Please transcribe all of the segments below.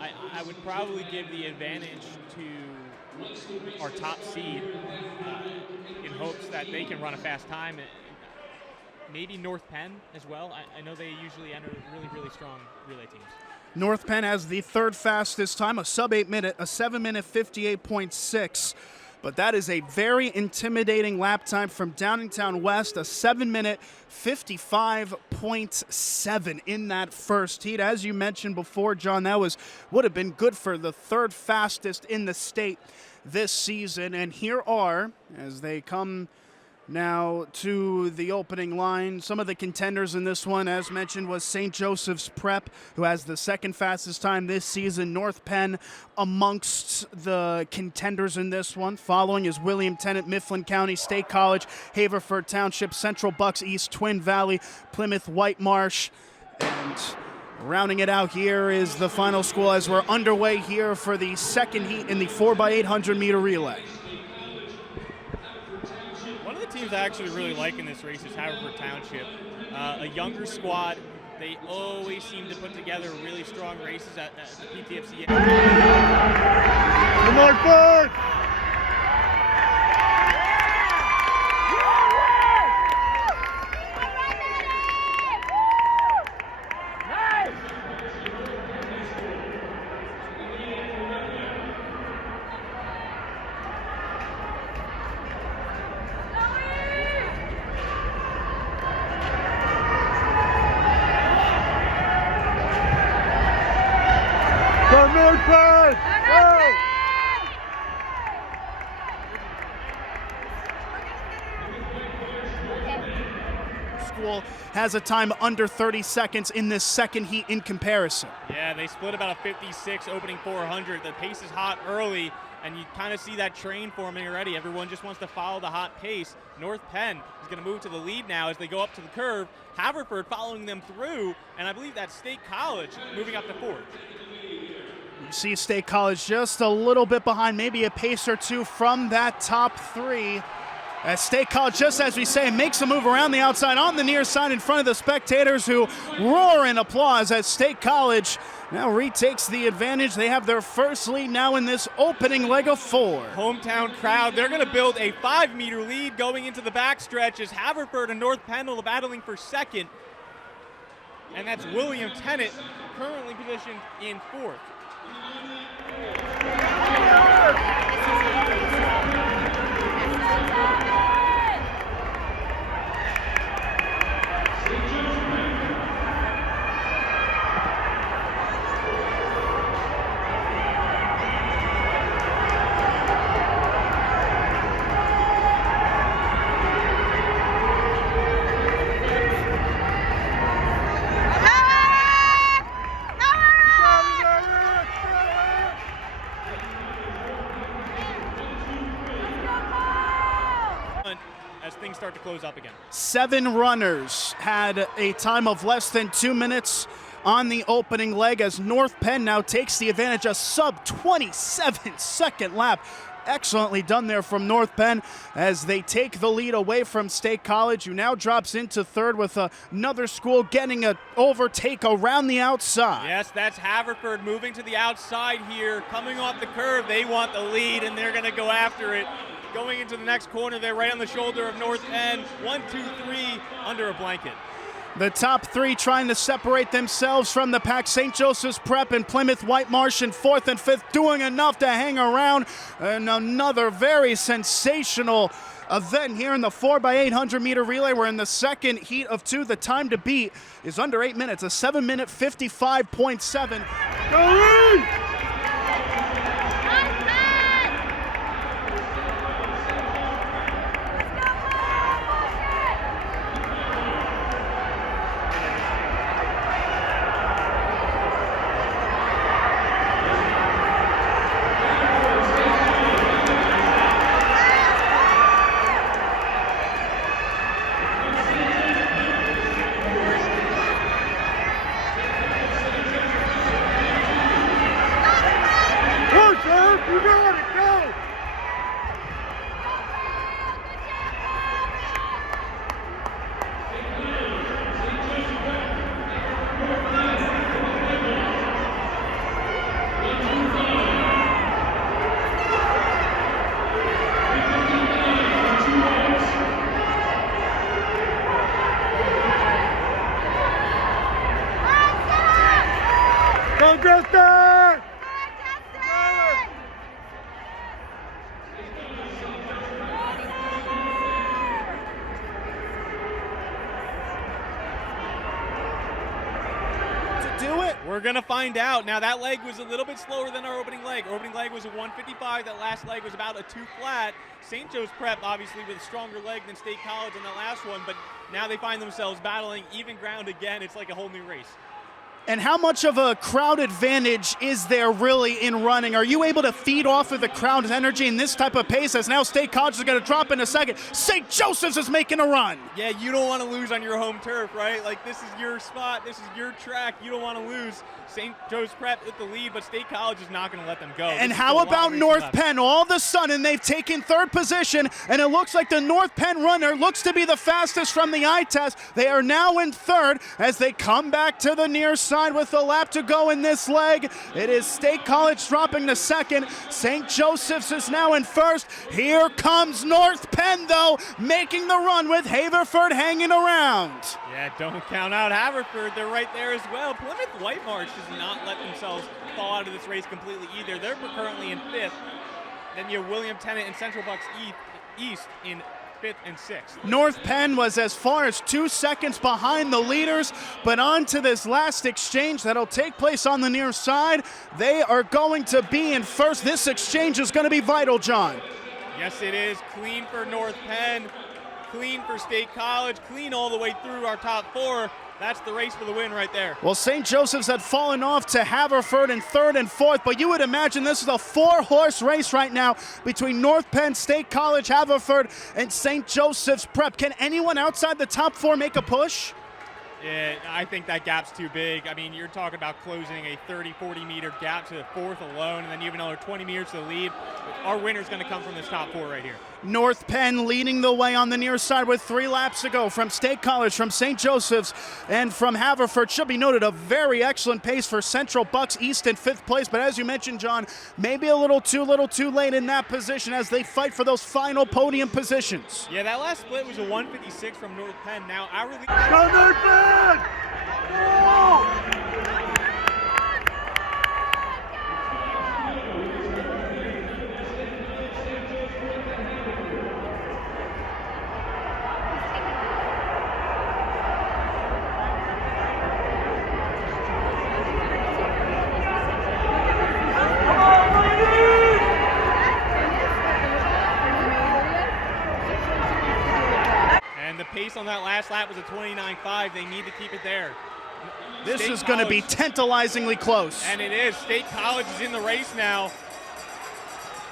I would probably give the advantage to our top seed in hopes that they can run a fast time. Maybe North Penn as well. I know they usually enter really, really strong relay teams. North Penn has the third fastest time, a sub-8 minute, a 7-minute 58.6. But that is a very intimidating lap time from Downingtown West, a 7-minute 55.7 in that first heat. As you mentioned before, John, that would have been good for the third fastest in the state this season. And here are, as they come now to the opening line, some of the contenders in this one, as mentioned, was St. Joseph's Prep, who has the second fastest time this season. North Penn amongst the contenders in this one. Following is William Tennant, Mifflin County, State College, Haverford Township, Central Bucks East, Twin Valley, Plymouth White Marsh. And rounding it out here is the final school as we're underway here for the second heat in the 4x800 meter relay. Teams I actually really like in this race is Haverford Township. A younger squad. They always seem to put together really strong races at the PTFC. Come on, Bird! School has a time under 30 seconds in this second heat in comparison. Yeah, they split about a 56 opening 400. The pace is hot early, and you kind of see that train forming already. Everyone just wants to follow the hot pace. North Penn is going to move to the lead now as they go up to the curve. Haverford following them through, and I believe that's State College moving up to fourth. You see State College just a little bit behind, maybe a pace or two from that top three. As State College, just as we say, makes a move around the outside on the near side in front of the spectators who roar in applause as State College now retakes the advantage. They have their first lead now in this opening leg of four. Hometown crowd, they're going to build a 5-meter lead going into the backstretch as Haverford and North Penn are battling for second. And that's William Tennant, currently positioned in fourth. As things start to close up again. 7 runners had a time of less than 2 minutes on the opening leg as North Penn now takes the advantage. A sub 27-second lap. Excellently done there from North Penn as they take the lead away from State College, who now drops into third with another school getting an overtake around the outside. Yes, that's Haverford moving to the outside here. Coming off the curve, they want the lead, and they're going to go after it. Going into the next corner, they're right on the shoulder of North Penn. 1, 2, 3 under a blanket. The top 3 trying to separate themselves from the pack. St. Joseph's Prep and Plymouth White Marsh in 4th and 5th, doing enough to hang around. And another very sensational event here in the 4x800 meter relay. We're in the second heat of 2. The time to beat is under 8 minutes, a 7-minute 55.7. Go! You got it, go! Justin! Do it. We're going to find out. Now, that leg was a little bit slower than our opening leg. Our opening leg was a 155. That last leg was about a 2 flat. St. Joe's Prep, obviously, with a stronger leg than State College in that last one, but now they find themselves battling even ground again. It's like a whole new race. And how much of a crowd advantage is there really in running? Are you able to feed off of the crowd's energy in this type of pace as now State College is going to drop in a second? St. Joseph's is making a run. Yeah, you don't want to lose on your home turf, right? Like, this is your spot. This is your track. You don't want to lose. St. Joe's Prep with the lead, but State College is not going to let them go. And how about North Penn? All of a sudden, they've taken third position, and it looks like the North Penn runner looks to be the fastest from the eye test. They are now in third as they come back to the near side with a lap to go in this leg. It is State College dropping to second. St. Joseph's is now in first. Here comes North Penn, though, making the run with Haverford hanging around. Yeah, don't count out Haverford. They're right there as well. Plymouth Whitemarsh does not let themselves fall out of this race completely either. They're currently in fifth. Then you have William Tennant and Central Bucks East in fifth and sixth. North Penn was as far as 2 seconds behind the leaders, but on to this last exchange that'll take place on the near side. They are going to be in first. This exchange is going to be vital, John. Yes, it is. Clean for North Penn, clean for State College, clean all the way through our top four. That's the race for the win right there. Well, St. Joseph's had fallen off to Haverford in third and fourth, but you would imagine this is a 4-horse race right now between North Penn, State College, Haverford, and St. Joseph's Prep. Can anyone outside the top four make a push? Yeah, I think that gap's too big. I mean, you're talking about closing a 30, 40-meter gap to the fourth alone, and then you have another 20 meters to the lead. Our winner's going to come from this top four right here. North Penn leading the way on the near side with 3 laps to go from State College, from St. Joseph's, and from Haverford. Should be noted, a very excellent pace for Central Bucks East in 5th place, but as you mentioned, John, maybe a little too late in that position as they fight for those final podium positions. Yeah, that last split was a 156 from North Penn. Now, our lead... Go North Penn! Go! And the pace on that last lap was a 29.5. They need to keep it there. This is going to be tantalizingly close. And it is. State College is in the race now.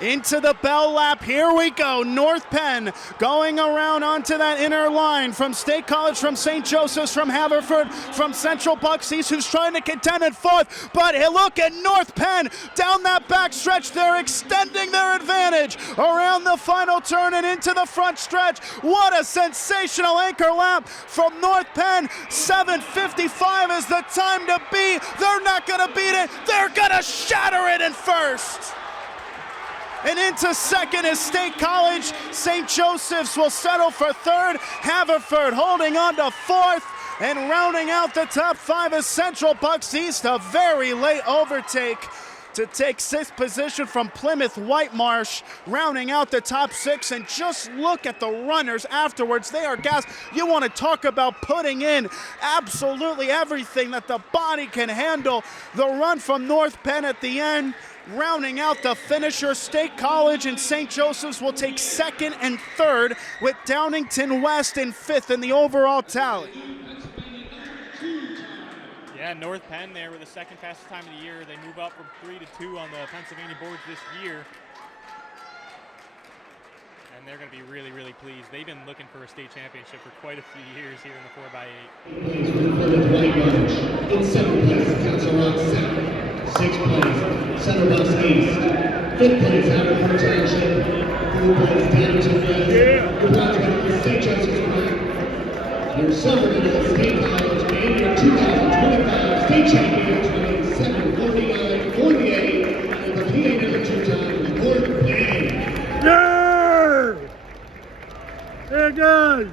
Into the bell lap, here we go. North Penn going around onto that inner line from State College, from St. Joseph's, from Haverford, from Central Bucks East, who's trying to contend in fourth. But hey, look at North Penn down that back stretch. They're extending their advantage around the final turn and into the front stretch. What a sensational anchor lap from North Penn. 7:55 is the time to be. They're not going to beat it. They're going to shatter it in first. And into second is State College. St. Joseph's will settle for third. Haverford holding on to fourth. And rounding out the top 5 is Central Bucks East. A very late overtake to take 6th position from Plymouth Whitemarsh, rounding out the top 6. And just look at the runners afterwards. They are gassed. You want to talk about putting in absolutely everything that the body can handle. The run from North Penn at the end, rounding out the finisher. State College and St. Joseph's will take 2nd and 3rd, with Downington West in 5th in the overall tally. Yeah, North Penn there with the 2nd fastest time of the year. They move up from 3 to 2 on the Pennsylvania boards this year. And they're going to be really, really pleased. They've been looking for a state championship for quite a few years here in the 4x8. In 7th place, Council Rock South. 6th place, Central Bucks East. 5th place, Haverford Township. 4th place, Downington West. Your bronze medal, St. Joseph's Prep. Your silver medal, State College, and your 2025 state champions, 27:49:48, and the PA number 2 time, North Penn. Yeah! There it goes!